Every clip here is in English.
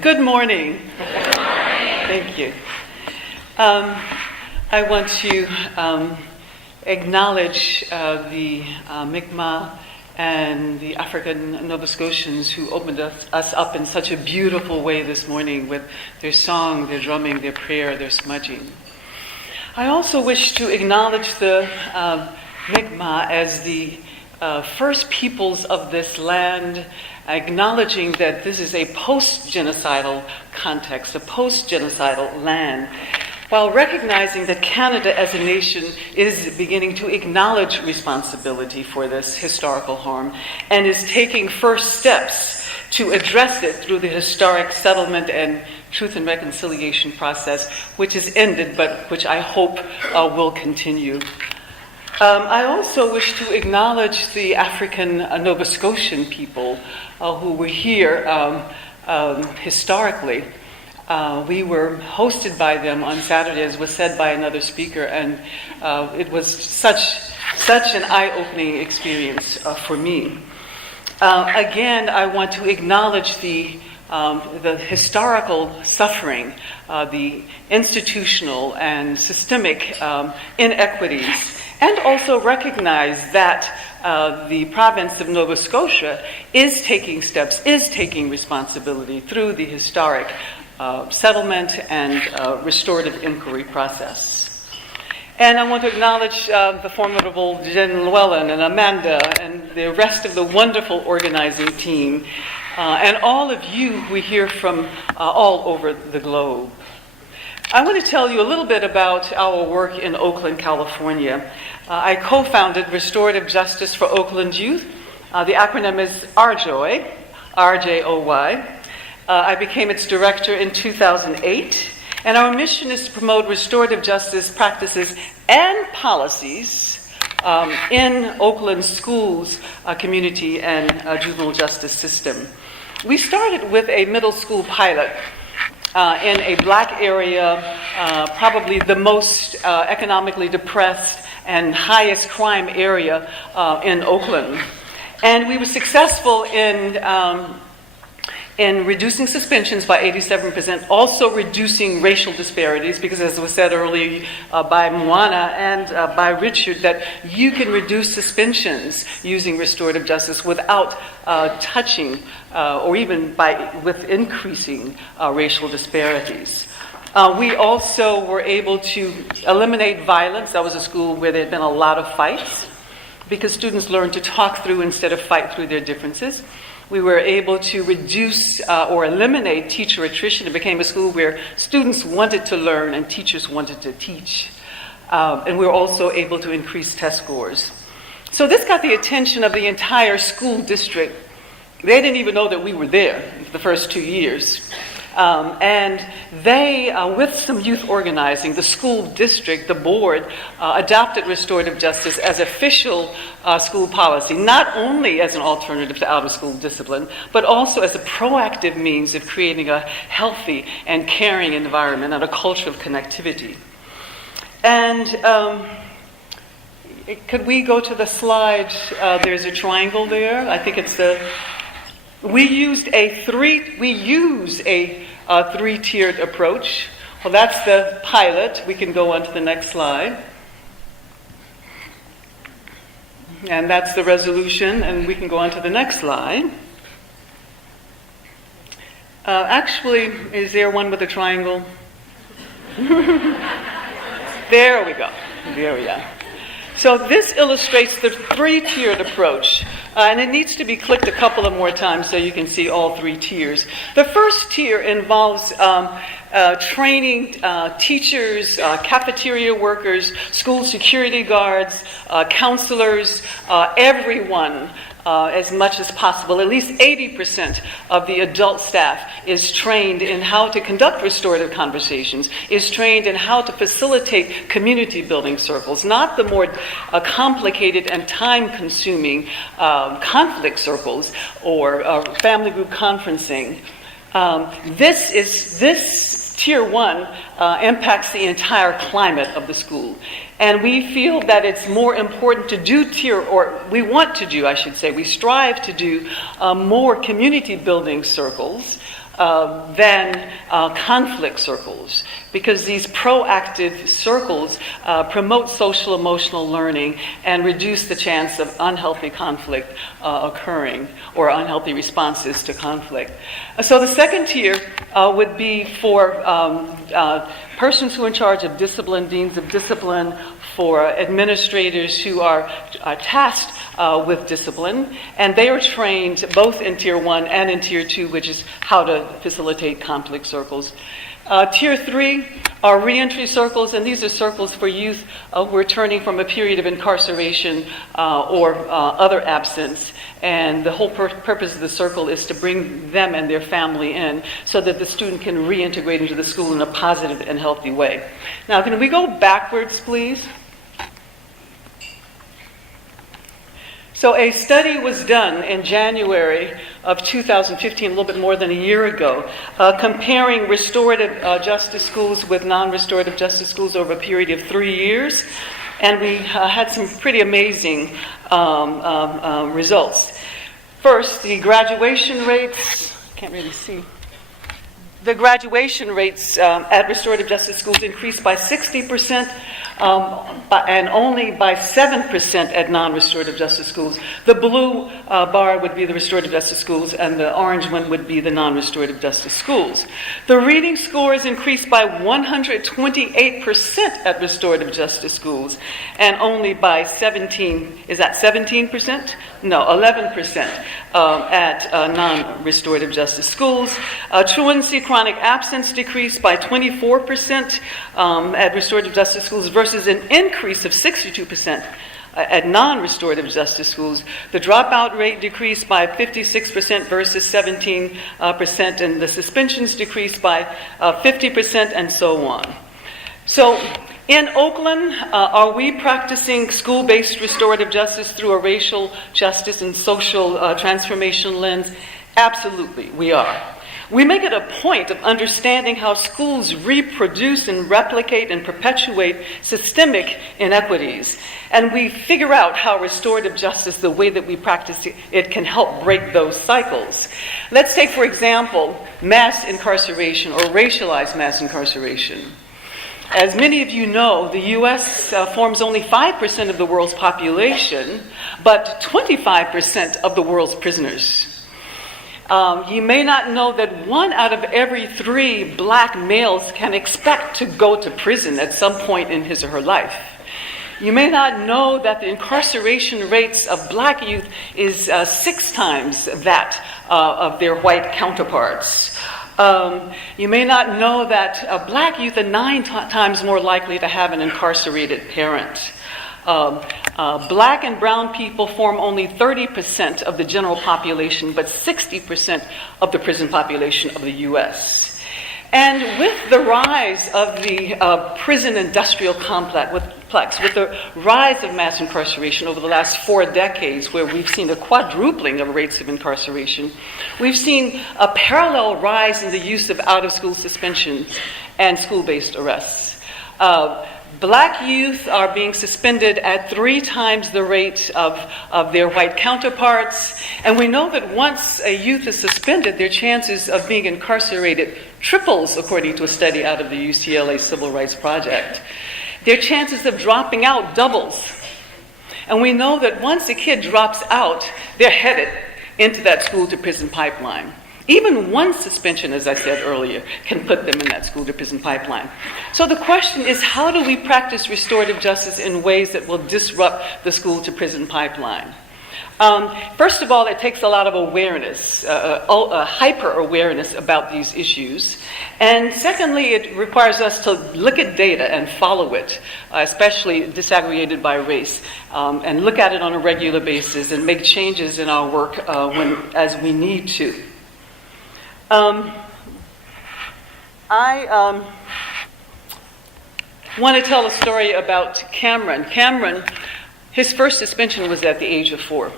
Good morning. Good morning. Thank you. I want to acknowledge the Mi'kmaq and the African Nova Scotians who opened us up in such a beautiful way this morning with their song, their drumming, their prayer, their smudging. I also wish to acknowledge the Mi'kmaq as the first peoples of this land, acknowledging that this is a post-genocidal context, a post-genocidal land, while recognizing that Canada as a nation is beginning to acknowledge responsibility for this historical harm and is taking first steps to address it through the historic settlement and truth and reconciliation process, which has ended, but which I hope will continue. I also wish to acknowledge the African Nova Scotian people who were here historically. We were hosted by them on Saturday, as was said by another speaker, and it was such an eye-opening experience for me. Again, I want to acknowledge the historical suffering, the institutional and systemic inequities, and also recognize that the province of Nova Scotia is taking steps, is taking responsibility through the historic settlement and restorative inquiry process. And I want to acknowledge the formidable Jen Llewellyn and Amanda and the rest of the wonderful organizing team, and all of you we hear from all over the globe. I want to tell you a little bit about our work in Oakland, California. I co-founded Restorative Justice for Oakland Youth. The acronym is RJOY, R-J-O-Y. I became its director in 2008, and our mission is to promote restorative justice practices and policies in Oakland's schools, community, and juvenile justice system. We started with a middle school pilot in a black area, probably the most economically depressed and highest crime area in Oakland. And we were successful in reducing suspensions by 87%, also reducing racial disparities, because as was said earlier by Moana and by Richard, that you can reduce suspensions using restorative justice without touching or even with increasing racial disparities. We also were able to eliminate violence. That was a school where there had been a lot of fights, because students learned to talk through instead of fight through their differences. We were able to reduce or eliminate teacher attrition. It became a school where students wanted to learn and teachers wanted to teach. And we were also able to increase test scores. So this got the attention of the entire school district. They didn't even know that we were there the first 2 years. And they, with some youth organizing, the school district, the board, adopted restorative justice as official school policy, not only as an alternative to out-of-school discipline, but also as a proactive means of creating a healthy and caring environment and a culture of connectivity. And could we go to the slide? There's a triangle there. I think it's the... We use a three-tiered approach. Well, that's the pilot. We can go on to the next slide. And that's the resolution, and we can go on to the next slide. Actually, is there one with a triangle? There we go. There we go. So this illustrates the three-tiered approach, and it needs to be clicked a couple of more times so you can see all three tiers. The first tier involves training teachers, cafeteria workers, school security guards, counselors, everyone, as much as possible. At least 80% of the adult staff is trained in how to conduct restorative conversations, is trained in how to facilitate community building circles, not the more complicated and time-consuming conflict circles or family group conferencing. This Tier 1 impacts the entire climate of the school. And we feel that it's more important to do we strive to do more community building circles than conflict circles, because these proactive circles promote social emotional learning and reduce the chance of unhealthy conflict occurring or unhealthy responses to conflict. So the second tier would be for persons who are in charge of discipline, deans of discipline, for administrators who are tasked with discipline, and they are trained both in Tier 1 and in Tier 2, which is how to facilitate conflict circles. Tier 3 are reentry circles, and these are circles for youth returning from a period of incarceration or other absence. And the whole purpose of the circle is to bring them and their family in so that the student can reintegrate into the school in a positive and healthy way. Now, can we go backwards, please? So a study was done in January of 2015, a little bit more than a year ago, comparing restorative justice schools with non-restorative justice schools over a period of 3 years. And we had some pretty amazing results. First, the graduation rates, can't really see. The graduation rates at restorative justice schools increased by 60%, and only by 7% at non-restorative justice schools. The blue bar would be the restorative justice schools, and the orange one would be the non-restorative justice schools. The reading scores increased by 128% at restorative justice schools, and only by 17%? No, 11% at non-restorative justice schools. Truancy, chronic absence decreased by 24% at restorative justice schools versus an increase of 62% at non-restorative justice schools. The dropout rate decreased by 56% versus 17%, and the suspensions decreased by 50%, and so on. So, in Oakland, are we practicing school-based restorative justice through a racial justice and social transformation lens? Absolutely, we are. We make it a point of understanding how schools reproduce and replicate and perpetuate systemic inequities. And we figure out how restorative justice, the way that we practice it, can help break those cycles. Let's take, for example, mass incarceration or racialized mass incarceration. As many of you know, the U.S. Forms only 5% of the world's population, but 25% of the world's prisoners. You may not know that 1 out of every 3 black males can expect to go to prison at some point in his or her life. You may not know that the incarceration rates of black youth is 6 times that of their white counterparts. You may not know that black youth are 9 times more likely to have an incarcerated parent. Black and brown people form only 30% of the general population, but 60% of the prison population of the U.S. And with the rise of the prison industrial complex, with the rise of mass incarceration over the last 4 decades, where we've seen a quadrupling of rates of incarceration, we've seen a parallel rise in the use of out-of-school suspension and school-based arrests. Black youth are being suspended at 3 times the rate of their white counterparts. And we know that once a youth is suspended, their chances of being incarcerated triples, according to a study out of the UCLA Civil Rights Project. Their chances of dropping out doubles. And we know that once a kid drops out, they're headed into that school-to-prison pipeline. Even one suspension, as I said earlier, can put them in that school-to-prison pipeline. So the question is, how do we practice restorative justice in ways that will disrupt the school-to-prison pipeline? First of all, it takes a lot of awareness, hyper-awareness about these issues. And secondly, it requires us to look at data and follow it, especially disaggregated by race, and look at it on a regular basis and make changes in our work as we need to. I want to tell a story about Cameron. Cameron, his first suspension was at the age of 4.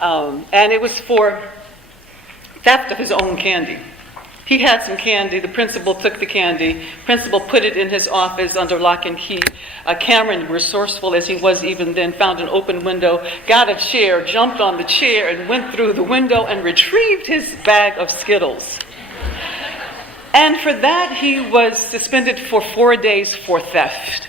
And it was for theft of his own candy. He had some candy. The principal took the candy. Principal put it in his office under lock and key. Cameron, resourceful as he was even then, found an open window, got a chair, jumped on the chair, and went through the window and retrieved his bag of Skittles. And for that, he was suspended for 4 days for theft.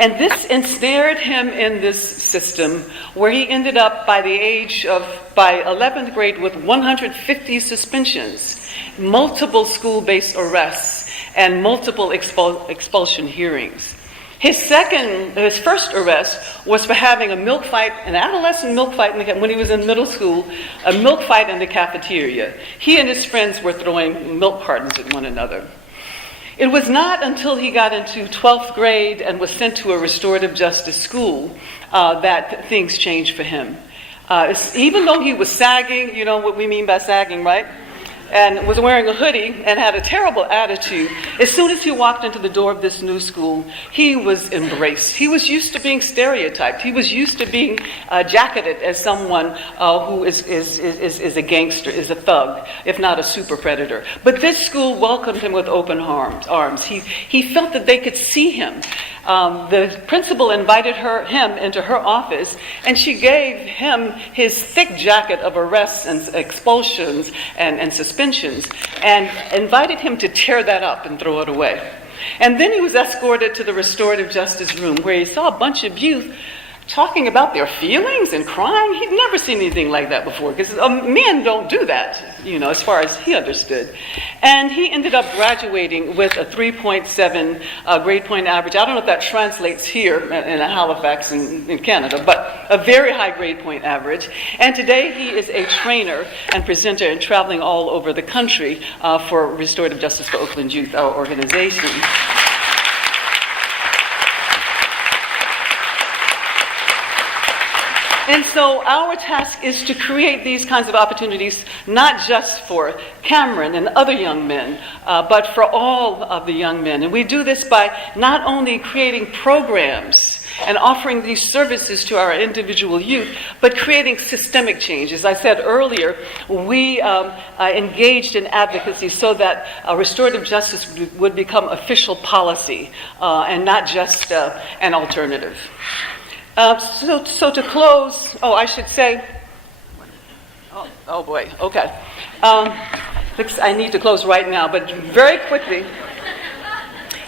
And this ensnared him in this system where he ended up by 11th grade with 150 suspensions, multiple school-based arrests, and multiple expulsion hearings. His first arrest was for having an adolescent milk fight when he was in middle school, a milk fight in the cafeteria. He and his friends were throwing milk cartons at one another. It was not until he got into 12th grade and was sent to a restorative justice school that things changed for him. Even though he was sagging, you know what we mean by sagging, right? And was wearing a hoodie and had a terrible attitude. As soon as he walked into the door of this new school, he was embraced. He was used to being stereotyped. He was used to being jacketed as someone who is a gangster, is a thug, if not a super predator. But this school welcomed him with open arms. He felt that they could see him. The principal invited him into her office, and she gave him his thick jacket of arrests and expulsions and suspensions, and invited him to tear that up and throw it away. And then he was escorted to the restorative justice room, where he saw a bunch of youth talking about their feelings and crying. He'd never seen anything like that before, because men don't do that, as far as he understood. And he ended up graduating with a 3.7 grade point average. I don't know if that translates here in Halifax in Canada, but a very high grade point average. And today he is a trainer and presenter and traveling all over the country for Restorative Justice for Oakland Youth, our organization. And so our task is to create these kinds of opportunities, not just for Cameron and other young men, but for all of the young men. And we do this by not only creating programs and offering these services to our individual youth, but creating systemic change. As I said earlier, we engaged in advocacy so that restorative justice would become official policy and not just an alternative. So to close, I should say, oh boy, okay. I need to close right now, but very quickly,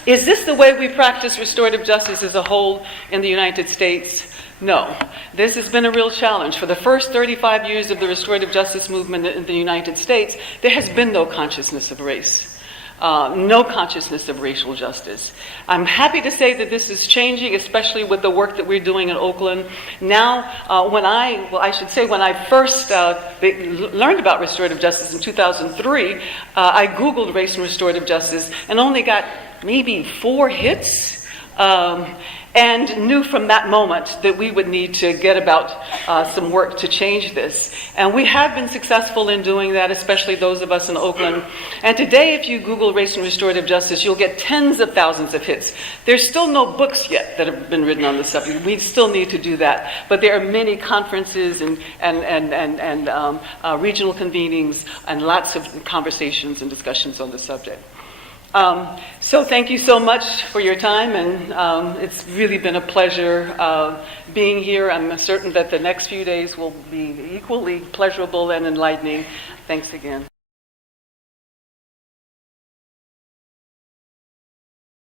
is this the way we practice restorative justice as a whole in the United States? No. This has been a real challenge. For the first 35 years of the restorative justice movement in the United States, there has been no consciousness of race. No consciousness of racial justice. I'm happy to say that this is changing, especially with the work that we're doing in Oakland. Now, when I first learned about restorative justice in 2003, I Googled race and restorative justice and only got maybe 4 hits. And knew from that moment that we would need to get about some work to change this. And we have been successful in doing that, especially those of us in Oakland. And today, if you Google race and restorative justice, you'll get tens of thousands of hits. There's still no books yet that have been written on the subject. We still need to do that. But there are many conferences and regional convenings and lots of conversations and discussions on the subject. So thank you so much for your time, and it's really been a pleasure being here. I'm certain that the next few days will be equally pleasurable and enlightening. Thanks again.